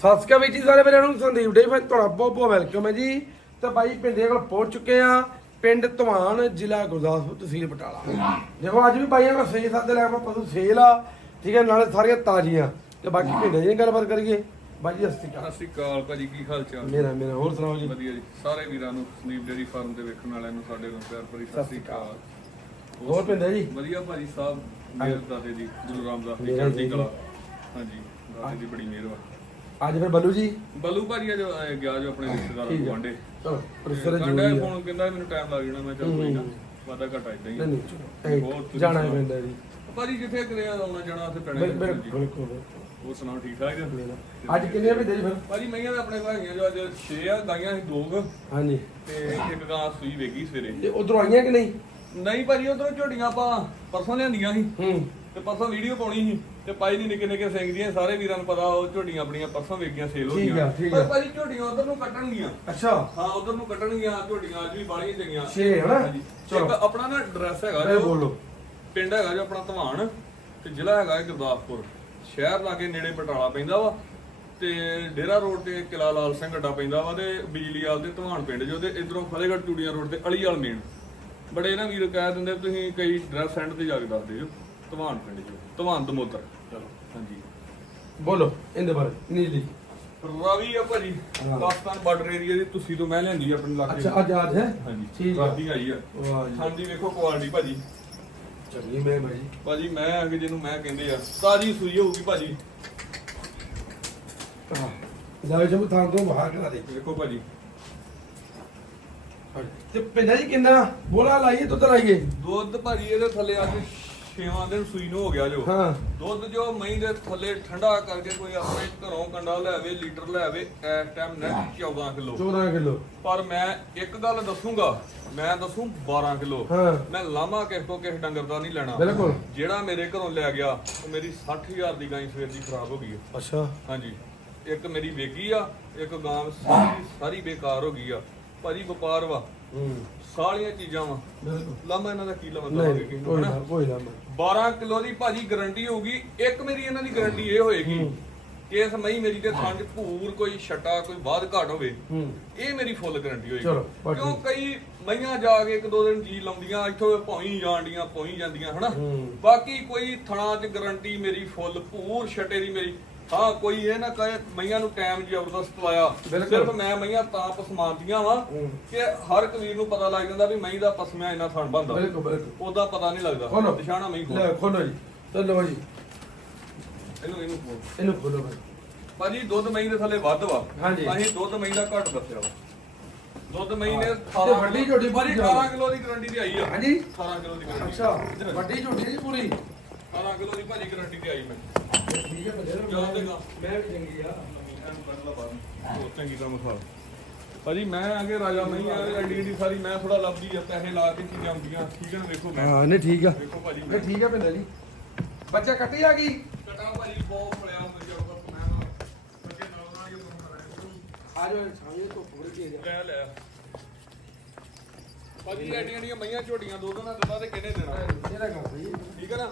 ਸਤਿ ਸ਼੍ਰੀ ਅਕਾਲ ਜੀ ਸਾਰੇ ਵੀਰਾਂ ਨੂੰ ਸੰਦੀਪ ਡੇ ਫਿਰ ਤੁਹਾਡਾ ਬਹੁਤ ਬਹੁਤ ਵੈਲਕਮ ਹੈ ਜੀ। ਤੇ ਬਾਈ ਪਿੰਡੇ ਕੋਲ ਪਹੁੰਚ ਚੁੱਕੇ ਆ ਪਿੰਡ ਧਵਾਨ ਜ਼ਿਲ੍ਹਾ ਗੁਰਦਾਸਪੁਰ ਤਹਿਸੀਲ ਬਟਾਲਾ। ਦੇਖੋ ਅੱਜ ਵੀ ਬਾਈਆਂ ਕੋਲ ਸੇ ਸੱਦੇ ਲੈ ਆਪਾਂ ਪਸ਼ੂ ਸੇਲ ਆ ਠੀਕ ਹੈ ਨਾਲੇ ਸਾਰੀਆਂ ਤਾਜ਼ੀਆਂ। ਤੇ ਬਾਕੀ ਪਿੰਡੇ ਦੀ ਗੱਲਬਾਤ ਕਰੀਏ। ਬਾਈ ਜੀ ਸਤਿ ਸ਼੍ਰੀ ਅਕਾਲ। ਭਾਜੀ ਕੀ ਹਾਲ ਚਾਲ? ਮੇਰਾ ਮੇਰਾ ਹੋਰ ਸੁਣਾਓ ਜੀ? ਵਧੀਆ ਜੀ। ਸਾਰੇ ਵੀਰਾਂ ਨੂੰ ਸੰਦੀਪ ਡੇਰੀ ਫਾਰਮ ਤੇ ਵੇਖਣ ਵਾਲਿਆਂ ਨੂੰ ਸਾਡੇ ਨੂੰ ਪਿਆਰ ਭਰੀ ਸਤਿ ਸ਼੍ਰੀ ਅਕਾਲ। ਹੋਰ ਪਿੰਡੇ ਜੀ? ਵਧੀਆ ਭਾਜੀ ਸਾਹਿਬ ਮੇਰ ਦਾਦੇ ਦੀ ਗੁਰੂ ਰਾਮਦਾਸ ਦੀ ਮੇਰਾ ਚੜ੍ਹਦੀ ਜੀ। ਕਲਾ। ਹਾਂਜੀ ਦਾਦੇ ਦੀ ਬੜੀ ਮਿਹਰ ਵਾ। ਅੱਜ ਫਿਰ ਬੱਲੂ ਜੀ? ਬੱਲੂ ਭਾਜੀ ਜੋ ਆਏ ਗਿਆ ਜੋ ਆਪਣੇ ਰਿਸ਼ਤੇਦਾਰਾਂ ਠੀਕ ਨੂੰ ਹੈ। ਵਾਂਡੇ ਚਲੋ ਪ੍ਰੋਫੈਸਰ ਕੰਡਾ ਜੀ ਫੋਨ ਕਹਿੰਦਾ ਮੈਨੂੰ ਟਾਈਮ ਲੱਗ ਜਾਣਾ ਮੈਂ ਚੱਲ ਕੋਈ ਨਾ। ਵਾਦਾ ਘਟਾ ਇਦਾਂ ਨਹੀਂ ਹੀ ਨਹੀਂ ਚਲੋ ਤੁਸੀਂ ਜਾਣਾ ਹੀ ਸੁਣਾਓ? ਪੈਂਦਾ ਜੀ। ਭਾਜੀ ਜਿੱਥੇ ਕਰੇ ਆਉਣਾ ਜਾਣਾ ਉੱਥੇ ਪੈਣਾ ਬਿਲ- ਬਿਲ- ਜੀ। ਬਿਲਕੁਲ ਬਿਲਕੁਲ। ਹੋਰ ਸੁਣਾਓ ਠੀਕ ਠਾਕ ਜੀ? ਅੱਜ ਕਿੰਨੇ ਵੀ ਦੇ ਜੀ ਫਿਰ? ਭਾਜੀ ਮਈਆਂ ਦਾ ਆਪਣੇ ਭਾਈਆਂ ਜੋ ਅੱਜ 6 ਆ ਗਾਈਆਂ ਸੀ ਦੋ ਕੁ, ਹਾਂਜੀ। ਤੇ ਇੱਕ ਗਾਂ ਸੂਈ ਵੇਗੀ ਸਵੇਰੇ। ਤੇ ਉਧਰੋਂ ਆਈਆਂ ਕਿ ਨਹੀਂ? ਨਹੀਂ ਭਾਜੀ ਉਧਰੋਂ ਝੋਟੀਆਂ ਆਪਾਂ ਪਰਸੋਂ ਲਿਆਂਦੀਆਂ ਸੀ। ਹੂੰ। ਤੇ ਪਰਸੋਂ ਵੀਡੀਓ ਪਾਉਣੀ ਸੀ ਤੇ ਪਾਈ ਨਹੀਂ ਨਿੱਕੇ ਨਿੱਕੇ ਸਿੰਘ ਦੀਆਂ ਸਾਰੇ ਵੀਰਾਂ ਨੂੰ ਪਤਾ ਉਹ ਝੋਟੀਆਂ ਆਪਣੀਆਂ ਪਰਸੋਂ ਵੇਗੀਆਂ ਸੇਲ ਹੋ ਠੀਕ ਗਈਆਂ। ਆ, ਪਰ। ਭਾਜੀ ਝੋਟੀਆਂ ਉਧਰ ਨੂੰ ਕੱਟਣਗੀਆਂ। ਅੱਛਾ। ਹਾਂ ਉਧਰ ਨੂੰ ਕੱਟਣਗੀਆਂ ਝੋਟੀਆਂ ਅੱਜ ਵੀ ਬਾਲੀਆਂ ਚੰਗੀਆਂ। ਛੇ ਹਨਾ ਹਾਂਜੀ। ਚਲੋ। ਇੱਕ ਆਪਣਾ ਨਾ ਐਡਰੈਸ ਹੈਗਾ ਇਹ ਜੋ ਬੋਲੋ। ਪਿੰਡ ਹੈਗਾ ਜੋ ਆਪਣਾ ਧਵਾਨ ਤੇ ਜ਼ਿਲ੍ਹਾ ਹੈਗਾ ਹੈ ਗੁਰਦਾਸਪੁਰ। ਸ਼ਹਿਰ ਲਾਗੇ ਨੇੜੇ ਬਟਾਲਾ ਪੈਂਦਾ ਵਾ ਤੇ ਡੇਰਾ ਰੋਡ ਤੇ ਕਿਲਾ ਲਾਲ ਸਿੰਘ ਅੱਡਾ ਪੈਂਦਾ ਵਾ ਤੇ ਬਿਜਲੀ ਵਾਲ ਤੇ ਧਵਾਨ ਪਿੰਡ ਜੋ ਤੇ ਇਧਰੋਂ ਫਤਿਹਗੜ੍ਹ ਚੂੜੀਆਂ ਰੋਡ ਤੇ ਅਲੀਵਾਲ ਮੇਨ ਬੜੇ ਨਾ ਵੀਰ ਕਹਿ ਦਿੰਦੇ ਵੀ ਤੁਸੀਂ ਕਈ ਡਰੈਸ ਸੈਂਡ ਤੇ ਜਾ ਕੇ ਦੱਸਦੇ ਜੋ ਧਵਾਨ ਪਿੰਡ ਜੋ। ਧਵਾਨ ਦਮੋਦਰ। ਚਲੋ। ਹਾਂਜੀ। ਬੋਲੋ ਇਹਦੇ ਬਾਰੇ ਨੀਲੀ ਰਾਵੀ ਆ ਭਾਜੀ। ਪਾਕਿਸਤਾਨ ਬਾਰਡਰ ਏਰੀਆ ਦੀ ਤੁਸੀਂ ਤੋਂ ਮੈਂ ਲੈਂਦੀ ਆਪਣੀ ਇਲਾਕੇ ਅੱਛਾ ਅੱਜ ਅੱਜ ਹੈ ਹਾਂਜੀ ਠੀਕ ਆ। ਆਈ ਆ। ਵਾਹ ਜੀ। ਹਾਂਜੀ ਵੇਖੋ ਕੁਆਲਿਟੀ ਭਾਜੀ। ਚੱਲੀ ਮੈਂ ਭਾਈ ਭਾਜੀ ਮੈਂ ਆ ਕਿ ਜਿਹਨੂੰ ਮੈਂ ਕਹਿੰਦੇ ਆ ਤਾਜੀ ਸੂਈ ਹੋਊਗੀ ਭਾਜੀ। ਜਾਵੇ ਜਮ ਥਾਂ ਤੋਂ ਬਾਹਰ ਕਰਾ ਦੇ। ਵੇਖੋ ਭਾਜੀ। ਤੇ ਪਿੰਡਾ ਜੀ ਕਿੰਨਾ? ਬੋਲਾ ਲਾਈਏ ਦੁੱਧ ਲਾਈਏ। ਦੁੱਧ ਭਾਜੀ ਇਹਦੇ ਥੱਲੇ ਅੱਜ 6ਵਾਂ ਦਿਨ ਸੂਈ ਨੂੰ ਹੋ ਗਿਆ ਜੋ। ਹਾਂ। ਦੁੱਧ ਜੋ ਮਹੀਂ ਦੇ ਥੱਲੇ ਠੰਡਾ ਕਰਕੇ ਕੋਈ ਆਪਣੇ ਘਰੋਂ ਕੰਡਾ ਲੈਵੇ ਲੀਟਰ ਲੈਵੇ ਇਸ ਟਾਈਮ ਨੈਟ 14 ਕਿਲੋ। 14 ਕਿਲੋ। ਪਰ ਮੈਂ ਇੱਕ ਗੱਲ ਦੱਸੂਗਾ ਮੈਂ ਦੱਸੂ 12 ਕਿਲੋ। ਮੈਂ ਲਾਮਾ ਕਿਸੇ ਤੋਂ ਕਿਸੇ ਡੰਗਰ ਦਾ ਨਹੀਂ ਲੈਣਾ। ਬਿਲਕੁਲ। ਜਿਹੜਾ ਮੇਰੇ ਘਰੋਂ ਲੈ ਗਿਆ ਉਹ ਮੇਰੀ 60000 ਦੀ ਗਾਂ ਸਵੇਰ ਦੀ ਖਰਾਬ ਹੋ ਗਈ ਹੈ। ਅੱਛਾ। ਹਾਂਜੀ। ਇੱਕ ਮੇਰੀ ਵੇਗੀ ਆ ਇੱਕ ਗਾਂ ਸਾਰੀ ਸਾਰੀ ਬੇਕਾਰ ਹੋ ਗਈ ਆ। ਭਾਜੀ ਵਪਾਰ ਵਾ। ਹੂੰ ਸਾਰੀਆਂ ਚੀਜ਼ਾਂ ਵਾ। ਬਿਲਕੁਲ। ਲਾਮਾ ਇਹਨਾਂ ਦਾ ਕੀ ਲਵਾਂ ਨਹੀਂ ਕੋਈ ਨਾ ਕੋਈ ਨਾ 12 ਕਿਲੋ ਦੀ ਭਾਜੀ ਗਾਰੰਟੀ ਹੋਊਗੀ ਇੱਕ ਮੇਰੀ ਇਹਨਾਂ ਦੀ ਗਾਰੰਟੀ ਇਹ ਹੋਏਗੀ। ਕਿ ਇਸ ਮਈ ਮੇਰੀ ਤੇ ਥਾਂ 'ਚ ਭੂਰ ਕੋਈ ਛਟਾ ਕੋਈ ਬਾਦ ਘਾਟ ਹੋਵੇ ਇਹ ਮੇਰੀ ਫੁੱਲ ਗਾਰੰਟੀ ਹੋਏਗੀ। ਚਲੋ, ਕਿਉਂ ਕਈ ਮਈਆਂ ਜਾ ਕੇ ਇੱਕ ਦੋ ਦਿਨ ਜੀ ਲਾਉਂਦੀਆਂ ਇੱਥੋਂ ਪੌਈ ਜਾਂਦੀਆਂ ਪੌਈ ਜਾਂਦੀਆਂ ਹਨਾ? ਬਾਕੀ ਕੋਈ ਥਣਾ 'ਚ ਗਾਰੰਟੀ ਮੇਰੀ ਫੁੱਲ ਭੂਰ ਛਟੇ ਦੀ ਮੇਰੀ ਹਾਂ ਕੋਈ ਇਹ ਨਾ ਕਹੇ ਮਈਆਂ ਨੂੰ ਟਾਈਮ ਜ਼ਬਰਦਸਤ ਲਾਇਆ। ਬਿਲਕੁਲ। ਸਿਰਫ ਮੈਂ ਮਈਆਂ ਤਾਂ ਪਸਮਾਨਦੀਆਂ ਵਾਂ ਹੂੰ। ਕਿ ਹਰ ਇੱਕ ਵੀਰ ਨੂੰ ਪਤਾ ਲੱਗ ਜਾਂਦਾ ਵੀ ਮਈ ਦਾ ਪਸਮਿਆ ਇੰਨਾ ਥਣ ਬੰਦਾ। ਬਿਲਕੁਲ ਬਿਲਕੁਲ। ਉਹਦਾ ਪਤਾ ਨਹੀਂ ਲੱਗਦਾ। ਨਿਸ਼ਾਨਾ ਮਈ ਖੋਲ। ਲੈ ਖੋਲੋ ਜੀ। ਚਲੋ ਜੀ। ਇਹਨੂੰ ਇਹਨੂੰ ਖੋਲ। ਇਹਨੂੰ ਖੋਲੋ ਭਾਈ। ਭਾਜੀ ਦੁੱਧ ਮਈ ਦੇ ਥੱਲੇ ਵੱਧ ਵਾ। ਹਾਂਜੀ। ਅਸੀਂ ਦੁੱਧ ਮਈ ਦਾ ਘੱਟ ਦੱਸਿਆ ਵਾ। ਦੁੱਧ ਮਈ ਨੇ ਹਾਂ। 18 ਤੇ ਵੱਡੀ ਝੋਟੀ ਭਾਜੀ ਪੂਰੀ 18 ਕਿਲੋ ਦੀ ਗਾਰੰਟੀ ਤੇ ਆਈ ਆ। ਹਾਂਜੀ। 18 ਕਿਲੋ ਦੀ ਗਾਰੰਟੀ ਅੱਛਾ। ਵੱਡੀ ਝੋਟੀ ਜੀ ਪੂਰੀ। 18 ਕਿਲੋ ਦੀ ਭਾਜੀ ਗਾਰੰਟੀ ਤੇ ਆਈ ਮੈਂ ਠੀਕ ਹੈ ਬੰਦੇ ਜਦੋਂ ਤੱਕ ਮੈਂ ਵੀ ਚੰਗੀ ਆ ਉਹ ਚੰਗੀ ਤਰ੍ਹਾਂ ਮਖਾ ਭਾਜੀ ਮੈਂ ਆਗੇ ਰਾਜਾ ਮਈ ਆ ਐਡੀ ਐਡੀ ਸਾਰੀ ਮੈਂ ਥੋੜਾ ਲੱਭਦੀ ਆ ਪੈਸੇ ਲਾ ਕੇ ਚੀਜ਼ਾਂ ਆਉਂਦੀਆਂ ਠੀਕ ਹੈ ਨਾ ਵੇਖੋ ਮੈਂ। ਹਾਂ ਨਹੀਂ ਠੀਕ ਆ। ਵੇਖੋ ਭਾਜੀ ਮੈਂ। ਠੀਕ ਆ ਪਿੰਡਾ ਜੀ। ਬੱਚਾ ਕੱਟੀ ਆ ਗਈ? ਕਟਾ ਭਾਜੀ ਬਹੁਤ ਫੜਿਆ ਹੁੰਦਾ ਜਬਰਦਸਤ ਮੈਂ ਨਾ ਬੱਚੇ ਨਾਲ ਨਾਲ ਹੀ ਕੰਮ ਕਰਾਇਆ। ਆ ਜਾਓ ਸਾਹਮਣੇ ਤੋਂ ਪੂਰੀ ਕੀ ਲੈ ਲੈ। ਭਾਜੀ ਐਡੀਆਂ ਐਡੀਆਂ ਮਈਆਂ ਝੋਟੀਆਂ ਦੋ ਦੋ ਨਾ ਦਿੰਦਾ ਤੇ ਕਿਹਨੇ ਦੇਣਾ ਇਹਦਾ ਸਹੀ ਹੈ। ਠੀਕ ਹੈ ਨਾ।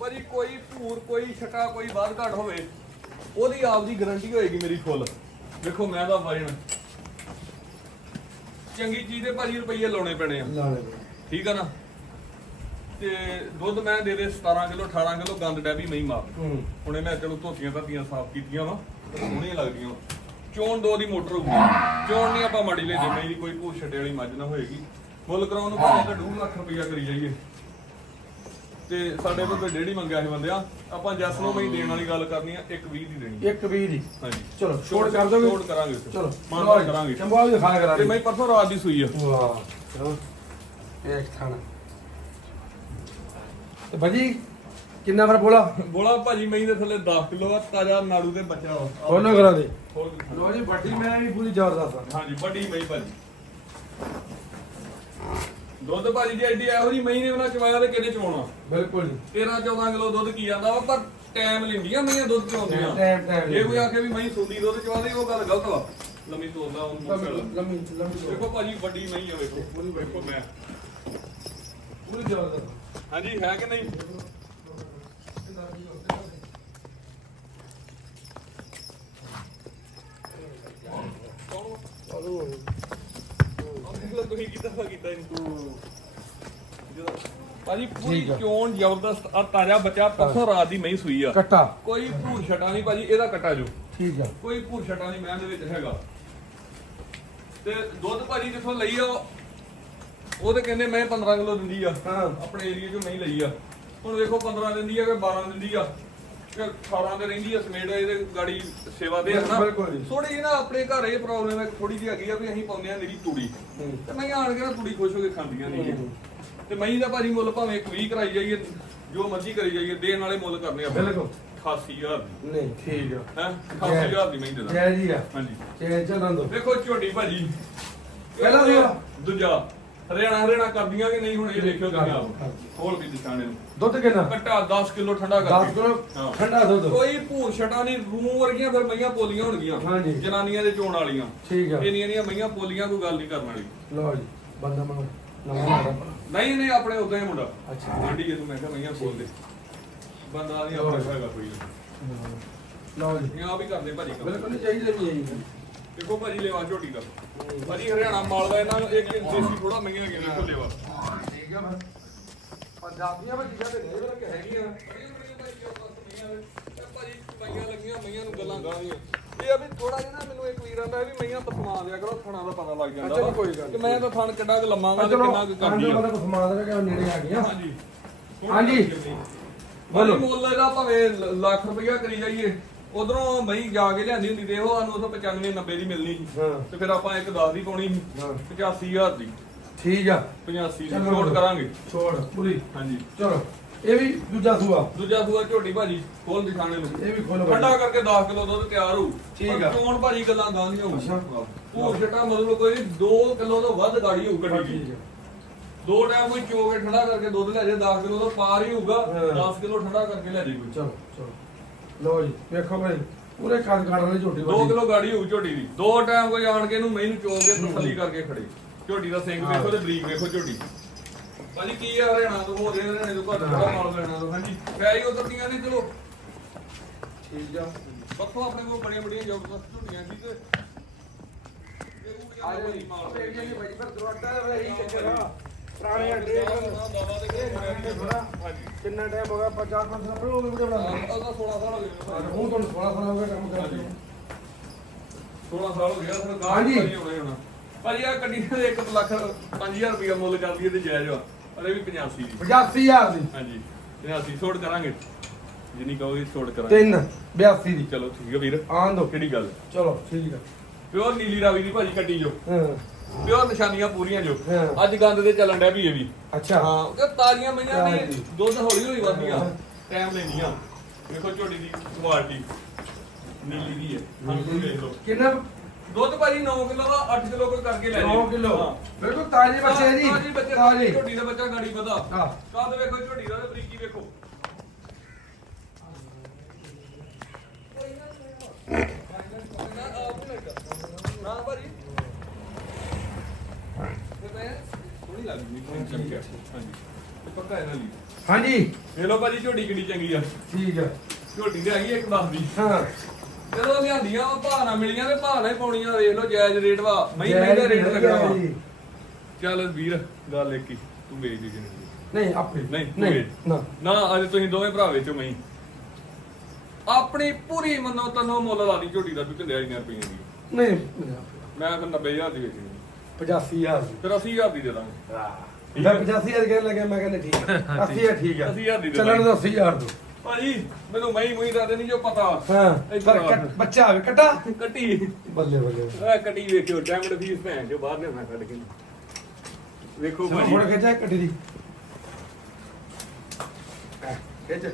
ਭਾਜੀ ਕੋਈ ਭੂਰ ਕੋਈ ਛਟਾ ਕੋਈ ਬਾਦ ਘਾਟ ਹੋਵੇ ਉਹਦੀ ਆਪ ਦੀ ਗਾਰੰਟੀ ਹੋਏਗੀ ਮੇਰੀ ਫੁੱਲ ਦੇਖੋ ਮੈਂ ਦਾ ਵਜਨ ਚੰਗੀ ਚੀਜ਼ ਦੇ ਭਾਜੀ ਰੁਪਈਏ ਲਾਉਣੇ ਪੈਣੇ ਆ। ਲਾ ਲੈ ਠੀਕ ਹੈ ਨਾ? ਤੇ ਦੁੱਧ ਮੈਂ ਦੇ ਦੇ 17 ਕਿਲੋ 18 ਕਿਲੋ ਗੰਦ ਡੈਬੀ ਮਈ ਮਾਰ। ਹੁਣੇ ਮੈਂ ਚਲੋ ਧੋਤੀਆਂ ਧਾਤੀਆਂ ਸਾਫ਼ ਕੀਤੀਆਂ ਵਾ ਸੋਹਣੀਆਂ ਲੱਗਦੀਆਂ। ਚੋਣ ਦੋ ਦੀ ਮੋਟਰ ਹੋਊਗੀ। ਚੋਣ ਨਹੀਂ ਆਪਾਂ ਮਾੜੀ ਲੈਂਦੇ ਨਹੀਂ ਕੋਈ ਭੂਰ ਛੱਡੇ ਵਾਲੀ ਮੱਝ ਨਾ ਹੋਏਗੀ। ਮੁੱਲ ਕਰਾਉਣ ਨੂੰ ਭਾਵੇਂ ਤਾਂ 2 ਲੱਖ ਰੁਪਈਆ ਕਰੀ ਜਾਈਏ। ਤੇ ਸਾਡੇ ਕੋਲ ਡੇਢੀ ਮੰਗਿਆ ਸੀ ਬੰਦਿਆ। ਆਪਾਂ ਜੱਸ ਨੂੰ ਮੈਂ ਦੇਣ ਵਾਲੀ ਗੱਲ ਕਰਨੀ ਆ 120 ਦੀ ਦੇਣੀ। ਇੱਕ ਵੀਹ ਦੀ। ਹਾਂਜੀ। ਚਲੋ ਛੋੜ ਕਰ ਦੋਗੇ? ਛੋੜ ਕਰਾਂਗੇ ਉੱਥੇ। ਚਲੋ ਮਾਨ ਕਰਾਂਗੇ। ਚੰਬਾ ਵੀ ਖਾ ਤੇ ਕਰਾਂਗੇ ਮੈਂ ਪਰਸੋਂ ਰਾਤ ਦੀ ਸੂਈ ਆ। ਵਾਹ ਚਲੋ। ਇੱਕ ਖਾਣਾ ਤੇ ਭਾਜੀ ਕਿੰਨਾ ਫਰ ਬੋਲਾ? ਬੋਲਾ ਭਾਜੀ ਮੈਂ ਦੇ ਥੱਲੇ 10 ਕਿਲੋ ਆ ਤਾਜ਼ਾ ਨਾੜੂ ਦੇ ਬੱਚਾ ਵਾ। ਖੋਲੋ ਕਰਾ ਦੇ। ਲੋ ਜੀ ਵੱਡੀ ਮੈਂ ਵੀ ਪੂਰੀ ਜ਼ਬਰਦਸਤ ਆ। ਹਾਂਜੀ ਵੱਡੀ ਮਈ ਭਾਜੀ। ਦੁੱਧ ਭਾਜੀ ਜੀ ਐਡੀ ਇਹੋ ਜੀ ਮਹੀਨੇ ਉਹਨਾਂ ਚਵਾਇਆ ਤੇ ਕਿਹਨੇ ਚਵਾਉਣਾ? ਬਿਲਕੁਲ ਜੀ। 13 14 ਕਿਲੋ ਦੁੱਧ ਕੀ ਜਾਂਦਾ ਵਾ ਪਰ ਟਾਈਮ ਲੈਂਦੀਆਂ ਮਹੀਆਂ ਦੁੱਧ ਚਵਾਉਂਦੀਆਂ। ਟਾਈਮ ਟਾਈਮ ਜੇ ਕੋਈ ਆਖੇ ਵੀ ਮਹੀਂ ਸੂਦੀ ਦੁੱਧ ਚਵਾਦੇ ਉਹ ਗੱਲ ਗਲਤ ਵਾ। ਲੰਮੀ ਤੋਲਦਾ ਉਹਨੂੰ ਮੋੜ ਲੰਮੀ ਲੰਮੀ ਦੋ। ਦੇਖੋ ਭਾਜੀ ਵੱਡੀ ਮਹੀਂ ਆ ਵੇਖੋ। ਪੂਰੀ ਵੇਖੋ ਮੈਂ। ਪੂਰੀ ਜ਼ਬਰਦਸਤ ਹਾਂਜੀ ਹੈ ਕਿ ਨਹੀਂ? ਚਲੋ ਤੁਸੀਂ ਕੀਤਾ ਵਾ ਕੀਤਾ ਇਹਨੂੰ? ਭਾਜੀ ਪੂਰੀ ਠੀਕ ਆ। ਚੋਣ ਜ਼ਬਰਦਸਤ ਆ ਤਾਜ਼ਾ ਬੱਚਾ ਪਰਸੋਂ ਰਾਤ ਦੀ ਮਹੀਂ ਸੂਈ ਆ। ਕੱਟਾ। ਕੋਈ ਭੂਰ ਛਟਾ ਨਹੀਂ ਭਾਜੀ ਇਹਦਾ ਕੱਟਾ ਜੋ। ਠੀਕ ਆ। ਕੋਈ ਭੂਰ ਛਟਾ ਨਹੀਂ ਮੈਂ ਦੇ ਵਿੱਚ ਹੈਗਾ। ਤੇ ਦੁੱਧ ਭਾਜੀ ਜਿੱਥੋਂ ਲਈ ਆ ਉਹ ਤੇ ਕਹਿੰਦੇ ਮੈਂ 15 ਕਿਲੋ ਦਿੰਦੀ ਆ। ਹਾਂ। ਆਪਣੇ ਏਰੀਆ 'ਚੋਂ ਨਹੀਂ ਲਈ ਆ। ਹੁਣ ਵੇਖੋ 15 ਦਿੰਦੀ ਆ ਕਿ 12 ਦਿੰਦੀ ਆ। ਕਿ 18 ਤੇ ਰਹਿੰਦੀ ਆ ਸਮੇਟ ਇਹਦੇ ਗਾੜੀ ਸੇਵਾ ਦੇ ਹਨਾ ਬਿਲਕੁਲ ਜੀ। ਥੋੜੀ ਜਿਹੀ ਨਾ ਆਪਣੇ ਘਰ ਇਹ ਪ੍ਰੋਬਲਮ ਹੈ ਥੋੜੀ ਜਿਹੀ ਹੈਗੀ ਆ ਵੀ ਅਸੀਂ ਪਾਉਂਦੇ ਆ ਨਿਰੀ ਤੂੜੀ। ਹੂੰ। ਤੇ ਮੈਂ ਆਣ ਕੇ ਨਾ ਤੂੜੀ ਖੁਸ਼ ਹੋ ਕੇ ਖਾਂਦੀਆਂ ਨਹੀਂ ਹੂੰ। ਤੇ ਮਹੀਂ ਦਾ ਭਾਜੀ ਮੁੱਲ ਭਾਵੇਂ ਇੱਕ 20 ਕਰਾਈ ਜਾਈਏ ਜੋ ਮਰਜ਼ੀ ਕਰੀ ਜਾਈਏ ਦੇਣ ਵਾਲੇ ਮੁੱਲ ਕਰਨੇ ਆ। ਬਿਲਕੁਲ। 88000 ਦੀ। ਨਹੀਂ। ਠੀਕ ਆ। ਹੈ? 88000 ਦੀ ਮਹੀਂ ਦੇ ਦਾਂ ਜੈ ਜੀ ਆ। ਹਾਂਜੀ। ਜੈ ਚੱਲਣ ਦੋ ਵੇਖੋ ਝੋਟੀ ਭਾਜੀ। ਪਹਿਲਾ? ਦੂਜਾ। ਹਰਿਆਣਾ ਹਰਿਆਣਾ ਕਰਦੀਆਂ ਕਿ ਨਹੀਂ ਹੁਣ ਇਹ ਦੇਖਿਓ ਤੁਸੀਂ ਆਪ। ਖੋਲ ਕੇ ਦਿਖਾਣੇ ਨੂੰ। ਦੁੱਧ ਕਿੰਨਾ? ਘੱਟਾ 10 ਕਿਲੋ ਠੰਡਾ 10 ਕਰਕੇ ਕਿਲੋ ਹਾਂ। ਠੰਡਾ ਦੁੱਧ। ਕੋਈ ਭੂਰ ਛਟਾ ਨਹੀਂ ਰੂਮ ਵਰਗੀਆਂ ਫਿਰ ਮਈਆਂ ਪੋਲੀਆਂ ਹੋਣਗੀਆਂ। ਹਾਂਜੀ। ਜਨਾਨੀਆਂ ਦੇ ਚੋਣ ਵਾਲੀਆਂ। ਠੀਕ ਆ। ਇੰਨੀਆਂ ਦੀਆਂ ਮਈਆਂ ਪੋਲੀਆਂ ਕੋਈ ਗੱਲ ਨਹੀਂ ਕਰਨ ਵਾਲੀ। ਲਓ ਜੀ ਬੰਦਾ ਮਨ ਨਵਾਂ ਨਹੀਂ ਨਹੀਂ ਆਪਣੇ ਉਦਾਂ ਹੀ ਮੁੰਡਾ। ਅੱਛਾ। ਗਾਂਢੀ ਇਹਨੂੰ ਮੈਂ ਕਿਹਾ ਮਈਆਂ ਖੋਲ ਦੇ। ਬੰਦਾ ਨਹੀਂ ਆਪਣੇ ਹੈਗਾ ਕੋਈ। ਲਓ ਜੀ। ਇਹ ਆ ਵੀ ਕਰਦੇ ਭਾਜੀ ਕੰਮ। ਬਿਲਕੁਲ ਨਹੀਂ ਚਾਹੀਦਾ ਵੀ ਇਹੀ ਦੇਖੋ ਭਾਜੀ ਲੈਵਾ ਝੋਟੀ ਦਾ। ਭਾਜੀ ਹਰਿਆਣਾ ਮਾਲ ਦਾ ਇਹਨਾਂ ਨੂੰ ਇੱਕ ਦੇਸੀ ਥੋੜਾ ਮਈਆਂ ਹੈਗੀਆਂ ਦੇਖੋ ਲੈਵਾ। ਠੀਕ ਆ ਫਿਰ ਪੰਜਾਬੀਆਂ ਵਿੱਚ ਜ਼ਿਆਦਾ ਨਹੀਂ ਬਲਕਿ ਹੈਗੀਆਂ। ਭਾਜੀ ਮਈਆਂ ਲੱਗੀਆਂ ਮਈਆਂ ਨੂੰ ਗੱਲਾਂ ਗਾਣੀਆਂ ਇਹ ਆ ਵੀ ਥੋੜਾ ਜਿਹਾ ਨਾ ਮੈਨੂੰ ਇੱਕ ਵੀਰ ਆਂਦਾ ਵੀ ਮਈਆਂ ਪਸਮਾ ਦਿਆ ਕਰੋ ਥਣਾ ਦਾ ਪਤਾ ਲੱਗ ਜਾਂਦਾ। ਅੱਛਾ। ਕੋਈ ਗੱਲ ਕਿ ਮੈਂ ਤਾਂ ਥਣ ਕਿੱਡਾ ਕੁ ਲੰਮਾਂਗਾ ਤੇ ਕਿੰਨਾ ਕੁ ਕਰਦੀ ਆ। ਸਮਾਨ ਦੇ ਕਿ ਨੇੜੇ ਆ ਗਈਆਂ ਹਾਂਜੀ। ਹਾਂਜੀ। ਬੋਲੋ। ਮੁੱਲ ਇਹਦਾ ਭਾਵੇਂ ਲੱਖ ਰੁਪਇਆ ਕਰੀ ਜਾਈਏ। ਉਧਰੋਂ ਮਈ ਜਾ ਕੇ ਲਿਆਂਦੀ ਹੁੰਦੀ ਤੇ ਉਹ ਸਾਨੂੰ ਉਥੋਂ 95 90 ਦੀ ਮਿਲਣੀ ਸੀ। ਹਾਂ। ਤੇ ਫਿਰ ਆਪਾਂ ਇੱਕ 10 ਦੀ ਪਾਉਣੀ ਸੀ ਹਾਂ। 85000 ਦੀ। ਠੀਕ ਆ। 85 ਦੀ ਚਲੋ। ਛੋਟ ਕਰਾਂਗੇ। ਛੋੜ ਪੂਰੀ। ਹਾਂਜੀ। ਚਲੋ ਇਹ ਵੀ ਦੂਜਾ ਸੂਆ। ਦੂਜਾ ਸੂਆ ਝੋਟੀ ਭਾਜੀ ਖੋਲ ਦਿਖਾਣੇ ਨੂੰ। ਇਹ ਵੀ ਖੋਲੋ ਠੰਡਾ ਕਰਕੇ 10 ਕਿਲੋ ਦੁੱਧ ਤਿਆਰ ਹੋਊ ਠੀਕ ਪਰ ਆ। ਚੋਣ ਭਾਜੀ ਗੱਲਾਂ ਗਾਂਦੀਆਂ ਹੋਊ ਅੱਛਾ। ਉਹ ਜਟਾ ਮਤਲਬ ਕੋਈ 2 ਕਿਲੋ ਤੋਂ ਵੱਧ ਗਾੜੀ ਹੋਊ ਕੱਢੀ ਠੀਕ ਦੀ ਆ। ਦੋ ਟਾਈਮ ਕੋਈ ਚੋ ਕੇ ਠੰਡਾ ਕਰਕੇ ਦੁੱਧ ਲੈ ਜੇ 10 ਕਿਲੋ ਤੋਂ ਪਾਰ ਹੀ ਹੋਊਗਾ। ਹਾਂ। 10 ਕਿਲੋ ਠੰਡਾ ਕਰਕੇ ਲੈ ਜੇ ਕੋਈ। ਚਲੋ ਚਲੋ। ਲਓ ਜੀ ਵੇਖੋ ਭਾਈ ਪੂਰੇ ਕੱਦ ਕਾੜ ਵਾਲੀ ਝੋਟੀ 2 ਕਿਲੋ ਗਾੜੀ ਹੋਊ ਝੋਟੀ ਦੀ। ਦੋ ਟਾਈਮ ਕੋਈ ਆਣ ਕੇ ਇਹਨੂੰ ਮੈਨੂੰ ਚੋ ਕੇ ਤਸੱਲੀ ਕਰਕੇ ਖੜੇ। ਝੋਟੀ ਦਾ ਸਿੰਘ ਵੇਖੋ ਤੇ ਬਰੀਕ ਵੇਖੋ ਝੋਟੀ। ਭਾਜੀ ਕੀ ਆ ਹਰਿਆਣਾ ਤੋਂ? ਹੋ ਰਿਹਾ ਹਰਿਆਣੇ ਤੋਂ ਘੱਟ ਥੋੜਾ ਮਾਲ ਲੈਣਾ ਤੋਂ। ਹਾਂਜੀ। ਪੈਰੀ ਉਧਰ ਦੀਆਂ ਨਹੀਂ ਚਲੋ। ਠੀਕ ਆ। ਬੱਖੋ ਆਪਣੇ ਕੋਲ ਬੜੀਆਂ ਬੜੀਆਂ ਜ਼ਬਰਦਸਤ ਝੋਟੀਆਂ ਸੀ ਤੇ। ਆ ਜਾ ਜੀ। ਮਾਲ ਇਹ ਜੀ ਭਾਈ ਫਿਰ ਦਰਵਾਜ਼ਾ ਹੈ ਇਹੀ ਚੱਕਰ ਆ। ਪੁਰਾਣੇ ਅੱਡੇ ਬਾਬਾ ਦੇ ਕੋਲ ਹਾਂਜੀ ਕਿੰਨਾ ਟਾਈਮ ਹੋ ਗਿਆ? 50 50 ਸਾਲ ਹੋ ਗਏ ਵੀਡੀਓ ਬਣਾਉਂਦੇ ਉਹਦਾ 16 ਸਾਲ ਹੋ ਗਏ। ਹੁਣ ਤੁਹਾਨੂੰ 16 ਸਾਲ ਹੋ ਗਏ ਕੰਮ ਕਰਦੇ ਨੂੰ। 16 ਸਾਲ ਹੋ ਗਿਆ ਫਿਰ ਗਾਹ ਹਾਂਜੀ। ਨਹੀਂ ਹੋਣੇ ਹੁਣ। ਭਾਜੀ ਆ ਗੱਡੀ ਦੇ 1 ਲੱਖ 5000 ਰੁਪਇਆ ਮੁੱਲ ਕਰਦੀ ਹੈ ਤੇ ਜਾਇਜ਼ ਵਾ ਅਰੇ ਵੀ 85 ਦੀ। 85000 ਦੀ? ਹਾਂਜੀ 85 ਛੋੜ ਕਰਾਂਗੇ। ਜਿੰਨੀ ਕਹੋਗੇ ਛੋੜ ਕਰਾਂਗੇ। 3 82 ਦੀ। ਚਲੋ ਠੀਕ ਹੈ ਵੀਰ। ਆਣ ਦੋ। ਕਿਹੜੀ ਗੱਲ? ਚਲੋ ਠੀਕ ਆ। ਪਿਓਰ ਨੀਲੀ ਰਾਵੀ ਦੀ ਭਾਜੀ ਕੱਟੀ ਜੋ। ਹਾਂ। ਪਿਓਰ ਨਿਸ਼ਾਨੀਆਂ ਪੂਰੀਆਂ ਜੋ। ਹਾਂ। ਅੱਜ ਗੰਦ ਦੇ ਚੱਲਣ ਡਿਆ ਵੀ ਇਹ ਵੀ। ਅੱਛਾ। ਹਾਂ ਉਹ ਤਾਜ਼ੀਆਂ ਮਈਆਂ ਨੇ। ਦੁੱਧ ਹੌਲੀ ਹੌਲੀ ਵਧਦੀਆਂ। ਟਾਈਮ ਲੈਂਦੀਆਂ ਵੇਖੋ ਝੋਟੀ ਦੀ ਕੁਆਲਿਟੀ ਨੀਲੀ ਦੀ ਹੈ। ਹਾਂ ਦੇਖ ਲਓ। ਕਿੰਨਾ? ਦੁੱਧ ਭਾਜੀ 9 ਕਿਲੋ ਦਾ 8 ਕਿਲੋ ਕੋਈ ਕਰਕੇ ਲੈ 9 ਕਿਲੋ। ਬਿਲਕੁਲ ਤਾਜ਼ੇ ਬੱਚੇ ਜੀ। ਤਾਜ਼ੀ ਬੱਚੇ ਤਾਜ਼ੇ। ਝੋਟੀ ਦਾ ਬੱਚਾ ਗਾੜੀ ਵਧਾ। ਹਾਂ। ਕੱਦ ਵੇਖੋ ਝੋਟੀ ਦਾ ਤੇ ਬਰੀਕੀ ਵੇਖੋ ਨਾ ਭਾਜੀ ਤੇ ਮੈਂ ਹਾਂਜੀ। ਤੇ ਪੱਕਾ ਇਹਨਾਂ ਲਈ ਹਾਂਜੀ ਇਹ ਲੋ ਭਾਜੀ ਝੋਟੀ ਕਿੰਨੀ ਚੰਗੀ ਆ। ਠੀਕ ਆ। ਝੋਟੀ ਤੇ ਹੈਗੀ ਇੱਕ ਦਸ ਦੀ। ਹਾਂ। ਜਦੋਂ ਲਿਆਂਦੀਆਂ ਵਾ ਭਾਅ ਨਾ ਮਿਲੀਆਂ ਤੇ ਭਾਅ ਨਾ ਹੀ ਪਾਉਣੀਆਂ ਵੇਖ ਲਓ ਜਾਇਜ਼ ਰੇਟ ਵਾ। ਮੈਂ ਜੈ ਮਹਿੰਗਾ ਜੀ, ਰੇਟ ਲੱਗਣਾ ਵਾ। ਚੱਲ ਵੀਰ ਗੱਲ ਇੱਕ ਹੀ। ਤੂੰ ਵੇਚ ਦੇ ਜਿੰਨੀ ਨਹੀਂ ਆਪੇ। ਨਹੀਂ, ਨਹੀਂ। ਨਾ। ਨਾ ਅੱਜ ਤੁਸੀਂ ਦੋਵੇਂ ਭਰਾ ਵੇਚੋ ਮੈਂ ਆਪਣੀ ਪੂਰੀ ਮੰਨੋ ਤਨੋ ਮੁੱਲ ਲਾ ਦੀ ਝੋਟੀ ਦਾ ਕਿੰਨੇ ਆਈਆਂ ਰੁਪਈਆਂ ਦੀ ਨਹੀਂ। ਮੈਂ ਫਿਰ 90000 ਦੀ ਵੇਚਣੀ 85000 ਫਿਰ 80000 ਦੀ ਦੇ ਦਾਂਗੇ। ਮੈਂ 85000 ਕਹਿਣ ਲੱਗਿਆ ਮੈਂ ਕਹਿੰਦਾ ਠੀਕ ਆ। 80000 ਠੀਕ। ਆ। 80000 ਦੀ ਦੇ ਚੱਲਣ ਦਾ 80000 ਦੋ। ਭਾਜੀ ਮੈਨੂੰ ਮਈ ਮੁਈ ਦਾ ਨਹੀਂ ਜੋ ਪਤਾ। ਹਾਂ ਪਰ ਬੱਚਾ ਆਵੇ ਕੱਟਾ? ਕੱਟੀ। ਬੱਲੇ ਬੱਲੇ। ਆ ਕੱਟੀ ਵੇਖਿਓ ਡਾਇਮੰਡ ਫੀਸ ਭੈਣ ਜੋ ਬਾਹਰ ਲਿਆਉਣਾ ਕੱਢ ਕੇ। ਵੇਖੋ ਭਾਜੀ। ਹੁਣ ਖਿੱਚਾ ਕੱਟੀ ਦੀ? ਖਿੱਚ।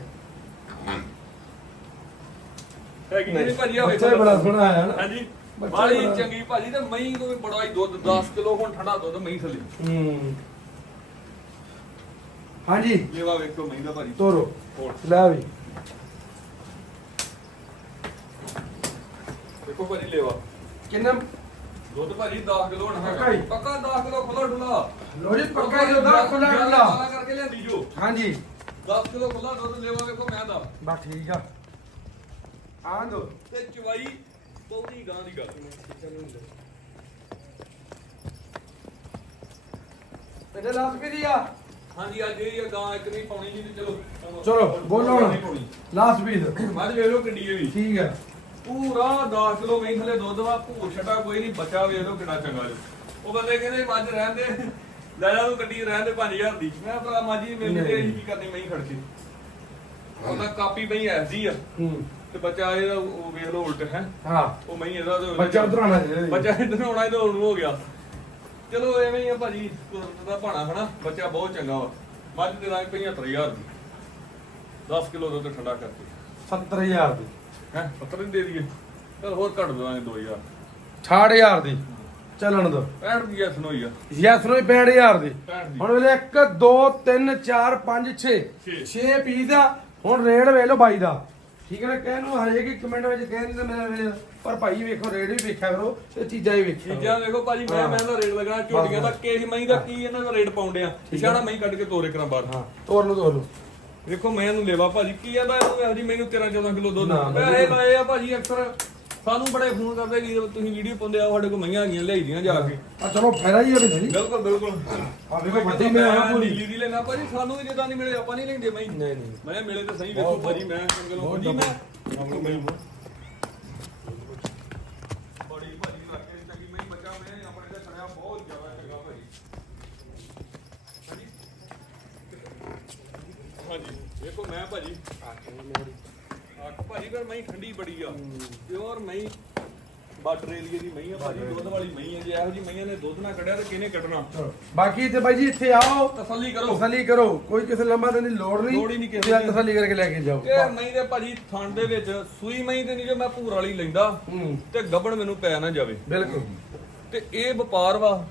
ਹੈਗੀ ਨਹੀਂ ਭਾਜੀ ਆ ਬੱਚਾ ਵੀ ਬੜਾ ਸੋਹਣਾ ਆਇਆ ਨਾ। ਹਾਂਜੀ। ਬਾਲੀ ਚੰਗੀ ਭਾਜੀ ਤੇ ਮਈ ਕੋਈ ਬੜਾ ਹੀ ਦੁੱਧ 10 ਕਿਲੋ ਹੁਣ ਠੰਡਾ ਦੁੱਧ ਮਈ ਥੱਲੇ। ਹੂੰ। ਹਾਂਜੀ। ਲੇਵਾ ਵੇਖੋ ਮਈ ਦਾ ਭਾਜੀ। ਤੋਰੋ। ਲੈ ਵੀ। ਵੇਖੋ ਭਾਜੀ ਲੇਵਾ। ਕਿੰਨਾ? ਦੁੱਧ ਭਾਜੀ 10 ਕਿਲੋ ਹੁਣ ਪੱਕਾ ਹੀ? ਹੈਗਾ ਪੱਕਾ 10 ਕਿਲੋ ਖੁੱਲਾ ਡੁੱਲਾ। ਲੋ ਜੀ ਪੱਕਾ ਹੀ ਉਹਦਾ ਖੁੱਲਾ ਕਾਲਾ ਕਰਕੇ ਲਿਆਂਦੀ ਜੋ। ਹਾਂਜੀ। 10 ਕਿਲੋ ਖੁੱਲਾ ਦੁੱਧ ਲੇਵਾ ਵੇਖੋ ਮੈਂ ਦਾ। ਬਸ ਠੀਕ ਆ। ਆਂ ਦੋ। ਤੇ ਚਵਾਈ ਬਹੁਤੀ ਗਾਂ ਦੀ ਗੱਲ। ਇਹਦੇ ਲਾਸ ਵੀ ਦੀ ਆ? ਹਾਂਜੀ ਅੱਜ ਇਹ ਗਾਂ ਇੱਕ ਨਹੀਂ ਪਾਉਣੀ ਜੀ ਤੇ ਚਲੋ। ਚਲੋ ਬੋਲੋ ਨਹੀਂ ਹੁਣ। ਪਾਉਣੀ। ਲਾਸ ਪੀਸ ਮੱਝ ਵੇਖ ਲਓ ਕਿੱਡੀ ਇਹ ਵੀ। ਠੀਕ ਹੈ ਪੂਰਾ 10 ਕਿਲੋ ਮਹੀਂ ਥਲੇ ਦੁੱਧ ਵਾ ਭੂਰ ਛੱਡਾ ਕੋਈ ਨਹੀਂ ਬੱਚਾ ਵੇਖ ਲਓ ਕਿੰਨਾ ਚੰਗਾ ਜੀ। ਉਹ ਬੰਦੇ ਕਹਿੰਦੇ ਮੱਝ ਰਹਿਣ ਦੇ ਲੈ ਜਾ ਤੂੰ ਗੱਡੀ ਰਹਿਣ ਦੇ 5000 ਦੀ। ਮੈਂ ਭਰਾ ਮਾਜੀ ਮੇਰੀ ਤੇ ਕੀ ਕਰਨੀ ਮਹੀਂ ਖੜ ਕੇ। ਉਹਦਾ ਕਾਪੀ ਪਈ ਐਸੀ ਆ। ਹੂੰ। ਤੇ ਬੱਚਾ ਇਹਦਾ ਉਹ ਵੇਖ ਲਓ ਉਲਟ ਹੈ। ਹਾਂ। ਉਹ ਮਹੀਂ ਇਹਦਾ ਤੇ ਬੱਚਾ ਉਧਰ ਆਣਾ ਬੱਚਾ ਇਧਰ ਆਉਣਾ ਇਹਦਾ ਉਹਨੂੰ ਹੋ ਗਿਆ। ਚਲੋ ਐਵੇਂ ਹੀ ਆ ਭਾਜੀ ਕੁਦਰਤ ਦਾ ਭਾਣਾ ਹਨਾ। ਬੱਚਾ ਬਹੁਤ ਚੰਗਾ ਵਾ। ਮੱਝ ਦੇ ਰਾਂ 75000 ਦੀ। 10 ਕਿਲੋ ਦੁੱਧ ਠੰਡਾ ਕਰਕੇ। 70000 ਦੀ। ਹੈ ਪੱਤਰ ਦੇ ਦਈਏ। ਚਲ ਹੋਰ ਘੱਟ ਦਵਾਂਗੇ 2000 68000 ਦੀ। ਚੱਲਣ ਦੋ। 65 ਦੀ ਐਸ ਹੋਈ ਆ। ਯੈਸ ਨੂੰ 65000 ਦੀ। 65 ਦੀ। ਹੁਣ ਵੇਲੇ 1 2 3 4 5 6 ਛੇ। 6 ਪੀਸ ਆ। ਹੁਣ ਰੇਡ ਵੇਖ ਲਓ ਬਾਈ ਦਾ। ਠੀਕ ਹੈ ਨਾ? ਕਹਿਣ ਨੂੰ ਹਰੇਕ ਹੀ ਕਮੈਂਟ ਵਿੱਚ ਕਹਿ ਦਿੰਦੇ ਮੇਰੇ ਵੀਰੇ, ਪਰ ਭਾਈ ਵੇਖੋ ਰੇਡ ਵੀ ਵੇਖਿਆ ਕਰੋ ਤੇ ਚੀਜ਼ਾਂ ਵੀ ਵੇਖਿਆ ਚੀਜ਼ਾਂ ਦੇਖੋ ਭਾਜੀ ਮੈਂ ਹਾਂ। ਮੈਂ ਦਾ ਰੇਟ ਲਗਾਣਾ ਝੋਟੀਆਂ ਦਾ ਕਿਸ ਮਹੀਂ ਦਾ ਕੀ ਇਹਨਾਂ ਦਾ ਰੇਟ ਪਾਉਂਦੇ ਆ। ਇਸ਼ਾਰਾ ਮਹੀਂ ਕੱਢ ਕੇ ਤੋਰੇ ਕਰਾਂ ਬਾਹਰ। ਹਾਂ ਤੋਰ ਲਓ ਤੋਰ ਲਓ। ਦੇਖੋ ਮੈਂ ਨੂੰ ਲੈਵਾ ਭਾਜੀ ਕੀ ਆਦਾ ਇਹਨੂੰ? ਇਹੋ ਜੀ ਮੈਨੂੰ 13 14 ਕਿਲੋ ਦੁੱਧ। ਨਾ, ਲਾਏ ਆ ਭਾਜੀ ਅਕਸਰ। ਸਾਨੂੰ ਬੜੇ ਫੋਨ ਕਰਦੇ ਵੀਰ ਤੁਸੀਂ ਵੀਡੀਓ ਪਾਉਂਦੇ ਆ ਸਾਡੇ ਕੋਲ ਮਈਆਂ ਆ ਗਈਆਂ ਲਿਆਈਆਂ ਜਾ ਕੇ। ਆ ਚਲੋ ਫਾਇਦਾ ਹੀ ਉਹਦੇ ਜੀ ਬਿਲਕੁਲ ਬਿਲਕੁਲ। ਆ ਵੇਖੋ ਵੱਡੀ ਮੈਂ ਆ ਪੂਰੀ ਦੀ ਲੈਣਾ ਭਾਜੀ ਸਾਨੂੰ ਵੀ ਜਿੱਦਾਂ ਨਹੀਂ ਮਿਲੇ ਆਪਾਂ ਨਹੀਂ ਲੈਂਦੇ ਮਈ। ਨਹੀਂ ਨਹੀਂ। ਮੈਂ ਮਿਲੇ ਤਾਂ ਸਹੀ ਵੇਖੋ ਭਾਜੀ ਮੈਂ ਚੰਗਲੋਂ ਭਾਜੀ ਮੈਂ ਬੜੀ ਭਾਜੀ ਲੱਗੇ ਚੰਗੀ ਮੈਂ ਬੱਚਾ ਮੈਂ ਆਪਣੇ ਤੇ ਸੁਣਿਆ ਬਹੁਤ ਜ਼ਿਆਦਾ ਚੰਗਾ ਭਾਜੀ। ਹਾਂਜੀ। ਵੇਖੋ ਮੈਂ ਭਾਜੀ। ਆਖ ਭਾਜੀ ਪਰ ਮੈਂ ਠੰਡੀ ਬੜੀ ਆ ਪਿਓਰ ਮੈਂ ਬਾਰਡਰ ਏਰੀਏ ਦੀ ਮਹੀਂ ਆ ਭਾਜੀ ਦੁੱਧ ਵਾਲੀ ਮਹੀਂ ਆ। ਜੇ ਇਹੋ ਜੀ ਮਈਆਂ ਨੇ ਦੁੱਧ ਨਾ ਕੱਢਿਆ ਤਾਂ ਕਿਹਨੇ ਕੱਢਣਾ? ਚਲੋ ਬਾਕੀ ਤੇ ਬਾਈ ਜੀ ਇੱਥੇ ਆਓ ਤਸੱਲੀ ਕਰੋ। ਤਸੱਲੀ ਕਰੋ। ਕੋਈ ਕਿਸੇ ਲੰਮਾ ਦੇਣ ਦੀ ਲੋੜ ਨਹੀਂ। ਲੋੜ ਹੀ ਨਹੀਂ ਕਿਸੇ ਦੀ। ਤਸੱਲੀ ਕਰਕੇ ਲੈ ਕੇ ਜਾਓ। ਇਹ ਮਹੀਂ ਦੇ ਭਾਜੀ ਥਣ ਦੇ ਵਿੱਚ ਸੂਈ ਮਹੀਂ ਤੇ ਨਹੀਂ ਜੋ ਮੈਂ ਭੂਰ ਵਾਲੀ ਲੈਂਦਾ ਹੂੰ। ਤੇ ਗੱਬਣ ਮੈਨੂੰ ਪੈ ਨਾ ਜਾਵੇ। ਬਿਲਕੁਲ। ਤੇ ਇਹ ਵਪਾਰ ਵਾ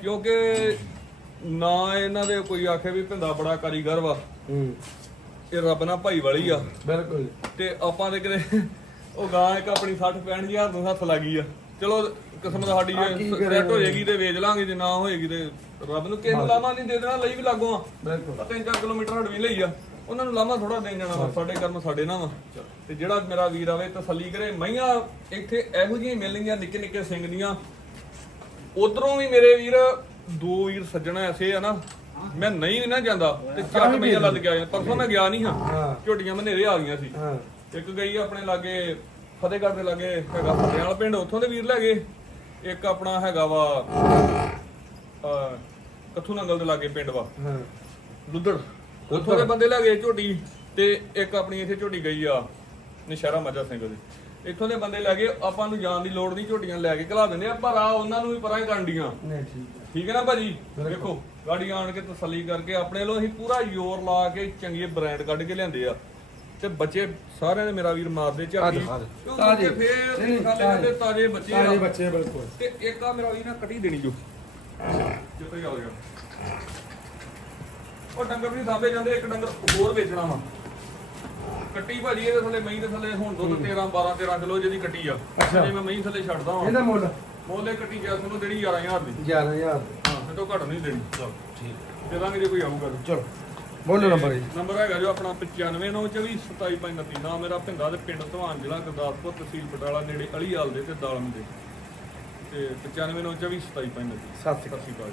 ਕਿਉਂਕਿ ਨਾ ਇਹਨਾਂ ਦੇ ਕੋਈ ਆਖੇ ਵੀ ਭਿੰਦਾ ਬੜਾ ਕਾਰੀਗਰ ਵਾ। ਹੂੰ। ਇਹ ਰੱਬ ਨਾਲ ਭਾਈ ਵਾਲੀ ਆ। ਬਿਲਕੁਲ। ਤੇ ਆਪਾਂ ਦੇ ਕਿਤੇ ਉਹ ਗਾਂ ਇੱਕ ਆਪਣੀ 60 65 ਹਜ਼ਾਰ ਨੂੰ ਹੱਥ ਲੱਗੀ ਆ। ਚਲੋ ਕਿਸਮਤ ਸਾਡੀ ਆ ਕੀ ਜੇ ਕਰੇ ਸੈੱਟ ਹੋ ਜਾਏਗੀ ਤੇ ਵੇਚ ਲਾਂਗੇ ਜੇ ਨਾ ਹੋਏਗੀ ਤੇ ਰੱਬ ਨੂੰ ਕਿਸੇ ਨੂੰ ਲਾਮਾ ਨਹੀਂ ਦੇ ਦੇਣਾ ਲਈ ਵੀ ਲਾਗੋ ਆ। ਬਿਲਕੁਲ। ਆ ਤਿੰਨ ਚਾਰ ਕਿਲੋਮੀਟਰ ਹਟ ਵੀ ਲਈ ਆ। ਉਹਨਾਂ ਨੂੰ ਲਾਮਾ ਥੋੜਾ ਦੇਣ ਜਾਣਾ ਵਾ ਸਾਡੇ ਕਰਮ ਸਾਡੇ ਨਾਲ ਵਾ। ਤੇ ਜਿਹੜਾ ਮੇਰਾ ਵੀਰ ਆਵੇ ਤਸੱਲੀ ਕਰੇ। ਮਈਆਂ ਇੱਥੇ ਇਹੋ ਜਿਹੀਆਂ ਮਿਲਣਗੀਆਂ ਨਿੱਕੇ ਨਿੱਕੇ ਸਿੰਘ ਦੀਆਂ। ਉਧਰੋਂ ਵੀ ਮੇਰੇ ਵੀਰ ਦੋ ਵੀਰ ਸੱਜਣਾ ਐਸੇ ਆ ਨਾ। ਮੈਂ ਨਹੀਂ ਨਾ ਜਾਂਦਾ ਤੇ ਚੱਕ ਮਈਆਂ ਲੱਦ ਕੇ ਆਇਆ ਪਰਸੋਂ ਮੈਂ ਗਿਆ ਨਹੀਂ ਹਾਂ। ਝੋਟੀਆਂ ਮਨੇਰੇ ਆ ਗਈਆਂ ਸੀ। ਇੱਕ ਗਈ ਆਪਣੇ ਲਾਗੇ ਫਤਿਹਗੜ੍ਹ ਦੇ ਲਾਗੇ ਹੈਗਾ ਫਤਿਆਲ ਪਿੰਡ ਉੱਥੋਂ ਦੇ ਵੀਰ ਲੈ ਗਏ। ਇੱਕ ਆਪਣਾ ਹੈਗਾ ਵਾ ਕੱਥੂ ਨੰਗਲ ਦੇ ਲਾਗੇ ਪਿੰਡ ਵਾ। ਲੁੱਦੜ ਉੱਥੋਂ ਦੇ ਬੰਦੇ ਲੈ ਗਏ ਝੋਟੀ ਤੇ ਇੱਕ ਆਪਣੀ ਇੱਥੇ ਝੋਟੀ ਗਈ ਆ ਨਸ਼ਹਿਰਾ ਮੱਝਾ ਸਿੰਘ ਦੀ ਇੱਥੋਂ ਦੇ ਬੰਦੇ ਲੈ ਗਏ ਆਪਾਂ ਨੂੰ ਜਾਣ ਦੀ ਲੋੜ ਨਹੀਂ ਝੋਟੀਆਂ ਲੈ ਕੇ ਘਲਾ ਦਿੰਦੇ ਆ ਪਰ ਆ ਉਹਨਾਂ ਨੂੰ ਵੀ ਪਰਾਂ ਹੀ ਕਰਨੀਆਂ ਨਹੀਂ ਠੀਕ ਹੈ ਠੀਕ ਹੈ ਨਾ ਭਾਜੀ? ਬਿਲਕੁਲ। ਗਾੜੀ ਆਣ ਕੇ ਤਸੱਲੀ ਕਰਕੇ ਆਪਣੇ ਵੱਲੋਂ ਅਸੀਂ ਪੂਰਾ ਜ਼ੋਰ ਲਾ ਕੇ ਚੰਗੇ ਬ੍ਰਾਂਡ ਕੱਢ ਕੇ ਲਿਆਂਦੇ ਆ। ਤੇ ਬੱਚੇ ਸਾਰਿਆਂ ਨੇ ਮੇਰਾ ਵੀਰ ਮਾਰਦੇ ਝਾਕੀ। ਤਾਜ਼ੇ, ਕਿਉਂ ਤਾਜ਼ੇ। ਬੱਚੇ ਫੇਰ ਤਾਜ਼ੇ। ਬੱਚੇ ਆ ਬਿਲਕੁਲ। ਤੇ ਇੱਕ ਆ ਮੇਰਾ ਵੀਰ ਨਾ ਕਟੀ ਦੇਣੀ ਜੋ। ਕਿੱਥੇ ਜਾ ਗਿਆ ਉਹ ਡੰਗਰ ਵੀ ਸਾਂਭੇ ਜਾਂਦੇ ਇੱਕ ਡੰਗਰ ਹੋਰ ਵੇਚਣਾ ਵਾ। ਕੱਟੀ ਭਾਜੀ ਇਹਦੇ ਥੱਲੇ ਮਹੀਂ ਦੇ ਥੱਲੇ ਹੁਣ ਦੁੱਧ 13 12 13 ਕਿਲੋ ਜਿਹਦੀ ਕੱਟੀ ਆ। ਜੇ ਮੈਂ ਮਹੀਂ ਥੱਲੇ ਛੱਡਦਾ ਹਾਂ ਇਹਦਾ ਮੁੱਲ? ਮੋਲੇ ਕੱਟੀ ਜੈਸ ਨੂੰ ਦੇਣੀ 11000 ਦੀ। 11000 ਹਾਂ ਤੋਂ ਘੱਟ ਨਹੀਂ ਦੇਣੀ। ਚਲ ਠੀਕ। ਦੇ ਦਾਂਗੇ ਜੇ ਕੋਈ ਆਊਗਾ ਤਾਂ। ਚਲੋ ਬੋਲੋ ਨੰਬਰ ਜੀ। ਨੰਬਰ ਹੈਗਾ ਜੋ ਆਪਣਾ 9594272529 ਨਾਮ ਮੇਰਾ ਭਿੰਦਾ ਤੇ ਪਿੰਡ ਧਵਾਨ ਜ਼ਿਲ੍ਹਾ ਗੁਰਦਾਸਪੁਰ ਤਹਿਸੀਲ ਬਟਾਲਾ ਨੇੜੇ ਅਲੀਹਾਲ ਦੇ ਤੇ ਦਾਲਮ ਦੇ। ਤੇ 9594272529 ਸਤਿ ਸ਼੍ਰੀ ਅਕਾਲ। ਸਤਿ ਸ਼੍ਰੀ ਅਕਾਲ।